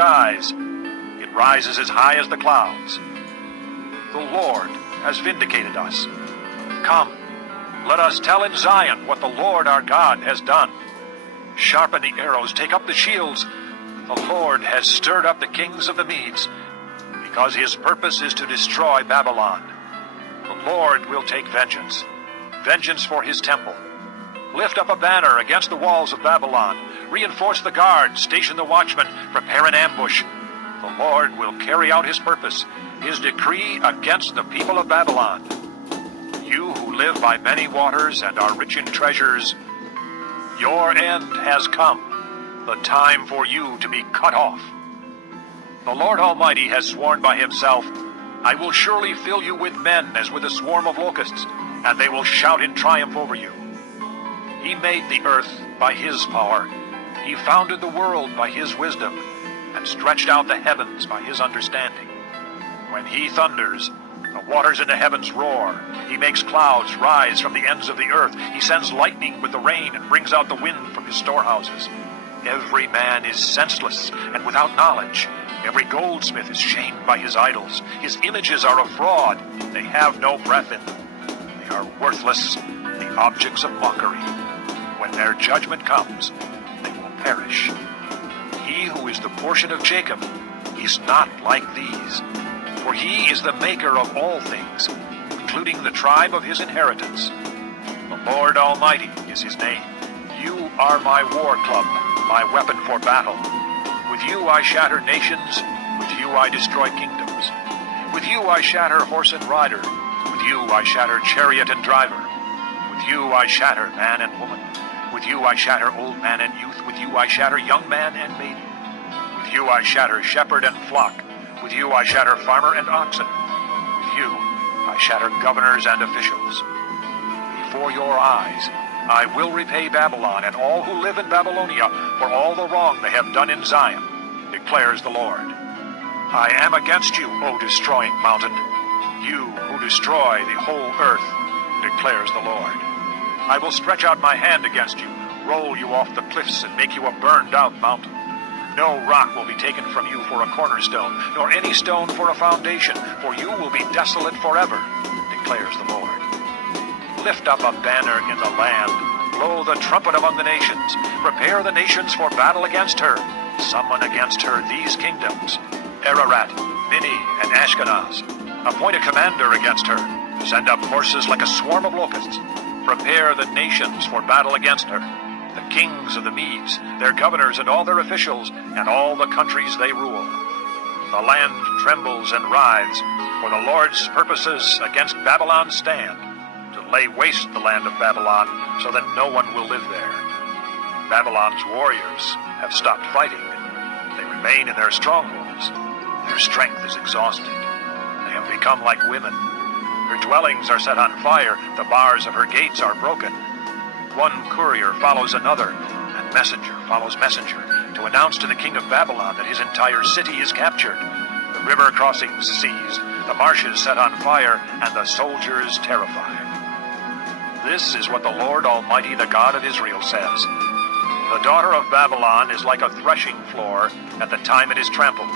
skies. It rises as high as the clouds. The Lord has vindicated us. Come, let us tell in Zion what the Lord our God has done. Sharpen the arrows, take up the shields. The Lord has stirred up the kings of the Medes, because his purpose is to destroy Babylon. The Lord will take vengeance, vengeance for his temple. Lift up a banner against the walls of Babylon. Reinforce the guard, station the watchmen, prepare an ambush. The Lord will carry out his purpose, his decree against the people of Babylon. You who live by many waters and are rich in treasures, your end has come, the time for you to be cut off. The Lord Almighty has sworn by himself, I will surely fill you with men as with a swarm of locusts, and they will shout in triumph over you. He made the earth by his power. He founded the world by his wisdom, and stretched out the heavens by his understanding. When he thunders, the waters in the heavens roar. He makes clouds rise from the ends of the earth. He sends lightning with the rain and brings out the wind from his storehouses. Every man is senseless and without knowledge. Every goldsmith is shamed by his idols. His images are a fraud. They have no breath in them. They are worthless, the objects of mockery. When their judgment comes, they will perish. He who is the portion of Jacob is not like these, for he is the maker of all things, including the tribe of his inheritance. The Lord Almighty is his name. You are my war club, my weapon for battle. With you I shatter nations, with you I destroy kingdoms. With you I shatter horse and rider, with you I shatter chariot and driver. With you I shatter man and woman. With you I shatter old man and youth. With you I shatter young man and maiden. With you I shatter shepherd and flock. With you I shatter farmer and oxen. With you I shatter governors and officials. Before your eyes I will repay Babylon and all who live in Babylonia for all the wrong they have done in Zion, declares the Lord. I am against you, O destroying mountain, you who destroy the whole earth, declares the Lord. I will stretch out my hand against you, roll you off the cliffs, and make you a burned-out mountain. No rock will be taken from you for a cornerstone, nor any stone for a foundation, for you will be desolate forever, declares the Lord. Lift up a banner in the land, blow the trumpet among the nations, prepare the nations for battle against her, summon against her these kingdoms, Ararat, Minni, and Ashkenaz. Appoint a commander against her, send up horses like a swarm of locusts. Prepare the nations for battle against her, the kings of the Medes, their governors and all their officials, and all the countries they rule. The land trembles and writhes, for the Lord's purposes against Babylon stand, to lay waste the land of Babylon, so that no one will live there. Babylon's warriors have stopped fighting. They remain in their strongholds. Their strength is exhausted. They have become like women. Her dwellings are set on fire. The bars of her gates are broken. One courier follows another, and messenger follows messenger, to announce to the king of Babylon that his entire city is captured. The river crossings seized, the marshes set on fire, and the soldiers terrified. This is what the Lord Almighty, the God of Israel, says. The daughter of Babylon is like a threshing floor at the time it is trampled.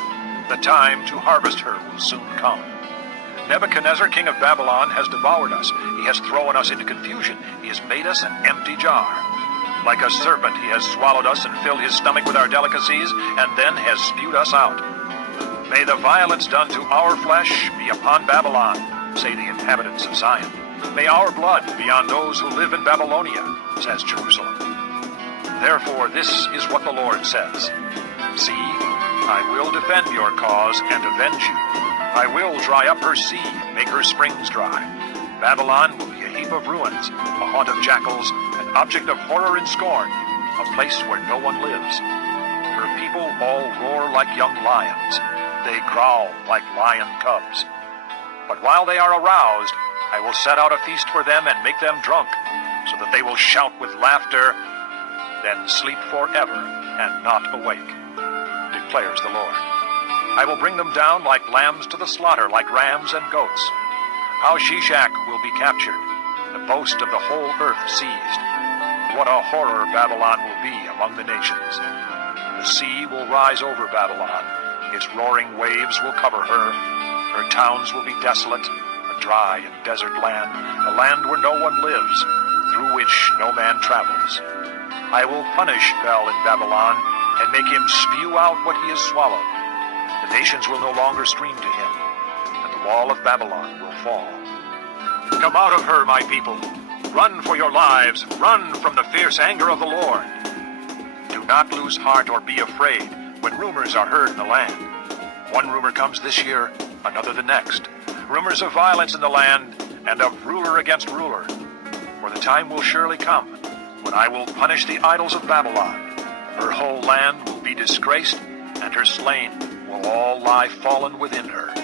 The time to harvest her will soon come. Nebuchadnezzar, king of Babylon, has devoured us. He has thrown us into confusion. He has made us an empty jar. Like a serpent, he has swallowed us and filled his stomach with our delicacies, and then has spewed us out. May the violence done to our flesh be upon Babylon, say the inhabitants of Zion. May our blood be on those who live in Babylonia, says Jerusalem. Therefore, this is what the Lord says. See, I will defend your cause and avenge you. I will dry up her sea and make her springs dry. Babylon will be a heap of ruins, a haunt of jackals, an object of horror and scorn, a place where no one lives. Her people all roar like young lions. They growl like lion cubs. But while they are aroused, I will set out a feast for them and make them drunk, so that they will shout with laughter, then sleep forever and not awake, declares the Lord. I will bring them down like lambs to the slaughter, like rams and goats. How Shishak will be captured, the boast of the whole earth seized. What a horror Babylon will be among the nations. The The sea will rise over Babylon. Its roaring waves will cover her. Her towns will be desolate, a dry and desert land, a land where no one lives, through which no man travels. I will punish Bel in Babylon and make him spew out what he has swallowed. The nations will no longer stream to him, and the wall of Babylon will fall. Come out of her, my people. Run for your lives. Run from the fierce anger of the Lord. Do not lose heart or be afraid when rumors are heard in the land. One rumor comes this year, another the next. Rumors of violence in the land and of ruler against ruler. For the time will surely come when I will punish the idols of Babylon. Her whole land will be disgraced, and her slain will all lie fallen within her.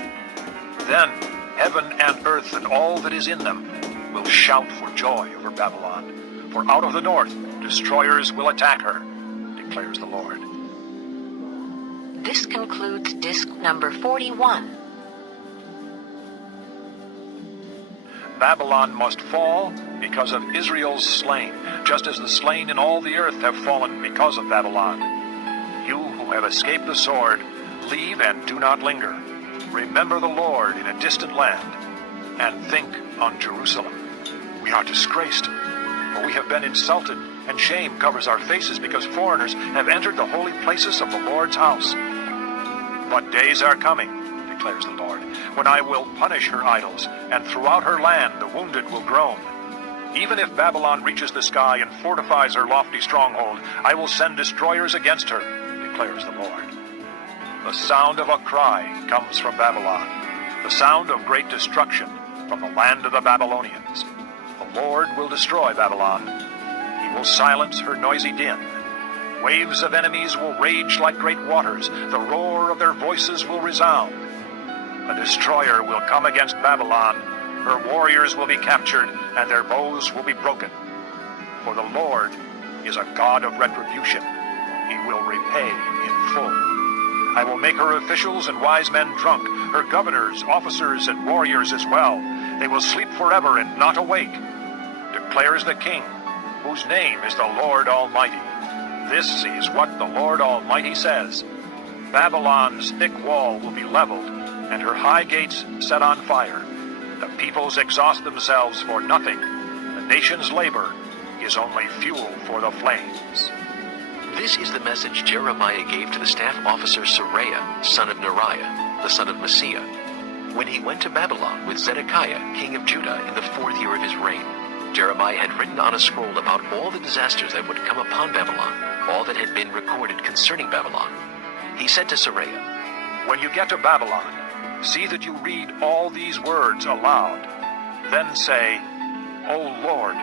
Then heaven and earth and all that is in them will shout for joy over Babylon. For out of the north destroyers will attack her, declares the Lord. This concludes disc number 41. Babylon must fall because of Israel's slain, just as the slain in all the earth have fallen because of Babylon. You who have escaped the sword, leave and do not linger. Remember the Lord in a distant land, and think on Jerusalem. We are disgraced, for we have been insulted, and shame covers our faces because foreigners have entered the holy places of the Lord's house. But days are coming, declares the Lord, when I will punish her idols, and throughout her land the wounded will groan. Even if Babylon reaches the sky and fortifies her lofty stronghold, I will send destroyers against her, declares the Lord. The sound of a cry comes from Babylon, the sound of great destruction from the land of the Babylonians. The Lord will destroy Babylon. He will silence her noisy din. Waves of enemies will rage like great waters. The roar of their voices will resound. A destroyer will come against Babylon. Her warriors will be captured, and their bows will be broken. For the Lord is a God of retribution. He will repay in full. I will make her officials and wise men drunk, her governors, officers, and warriors as well. They will sleep forever and not awake, declares the King, whose name is the Lord Almighty. This is what the Lord Almighty says. Babylon's thick wall will be leveled, and her high gates set on fire. The peoples exhaust themselves for nothing. The nation's labor is only fuel for the flames. This is the message Jeremiah gave to the staff officer Seraiah, son of Neriah, the son of Messiah, when he went to Babylon with Zedekiah, king of Judah, in the 4th year of his reign. Jeremiah had written on a scroll about all the disasters that would come upon Babylon, all that had been recorded concerning Babylon. He said to Seraiah, When you get to Babylon, see that you read all these words aloud. Then say, O Lord,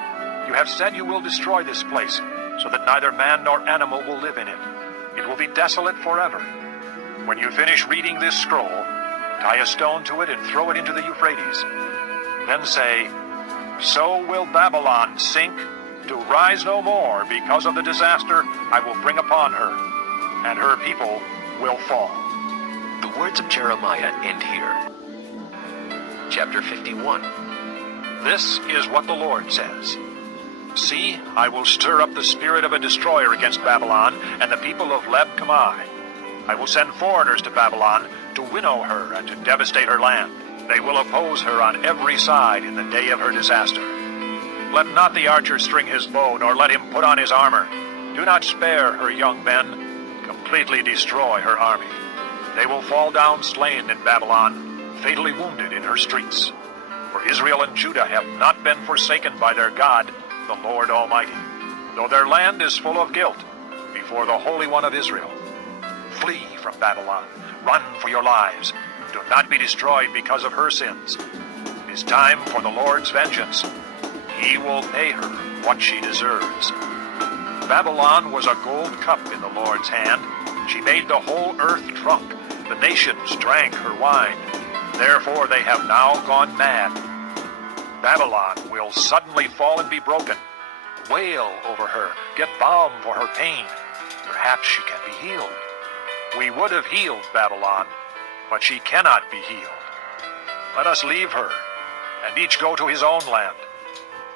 you have said you will destroy this place, so that neither man nor animal will live in it. It will be desolate forever. When you finish reading this scroll, tie a stone to it and throw it into the Euphrates. Then say, So will Babylon sink, to rise no more because of the disaster I will bring upon her, and her people will fall. The words of Jeremiah end here. Chapter 51. This is what the Lord says. See, I will stir up the spirit of a destroyer against Babylon and the people of Leb-Kamai. I will send foreigners to Babylon to winnow her and to devastate her land. They will oppose her on every side in the day of her disaster. Let not the archer string his bow, nor let him put on his armor. Do not spare her young men. Completely destroy her army. They will fall down slain in Babylon, fatally wounded in her streets. For Israel and Judah have not been forsaken by their God, the Lord Almighty, though their land is full of guilt before the Holy One of Israel. Flee from Babylon. Run for your lives. Do not be destroyed because of her sins. It is time for the Lord's vengeance. He will pay her what she deserves. Babylon was a gold cup in the Lord's hand. She made the whole earth drunk. The nations drank her wine. Therefore they have now gone mad. Babylon will suddenly fall and be broken. Wail over her. Get balm for her pain. Perhaps she can be healed. We would have healed Babylon, but she cannot be healed. Let us leave her, and each go to his own land.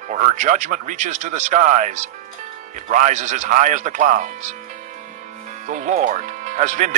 For her judgment reaches to the skies. It rises as high as the clouds. The Lord has vindicated.